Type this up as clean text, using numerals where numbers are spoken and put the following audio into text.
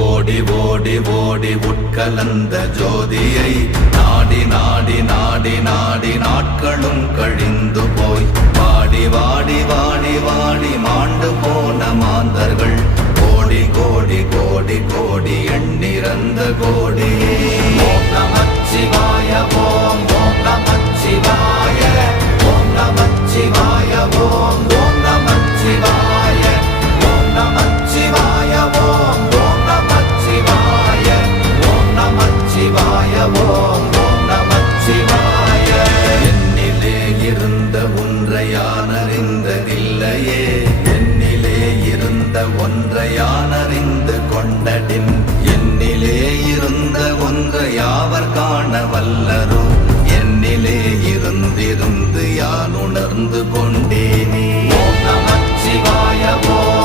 ஓடி ஓடி ஓடி உட்கலந்த ஜோதியை நாடி நாடி நாடி நாடி நாட்களும் கழிந்து போய் வாடி வாடி வாடி வாடி மாண்டு போன மாந்தர்கள் கோடி கோடி கோடி கோடி எண்ணிறந்த கோடியே. ஓம் நமச்சிவாய ஓம் ஓம் நமச்சிவாய ஓம் நமச்சிவாய ஓம் ஓம் நமச்சிவாய ஓம் நமச்சிவாய ஓம் ஓம் நமச்சிவாய ஓம் நமச்சிவாய ஓம் ஓம் நமச்சிவாய. என்னிலே இருந்த ஒன்றை யான் அறிந்ததில்லையே, என்னிலே இருந்த ஒன்றை யான் அறிந்து கொண்டடின், என்னிலே இருந்த ஒன்றை யாவர் காண வல்லரோ, என்னிலே இருந்திருந்து யான் உணர்ந்து கொண்டேனே. ஓம் நமச்சிவாய ஓம்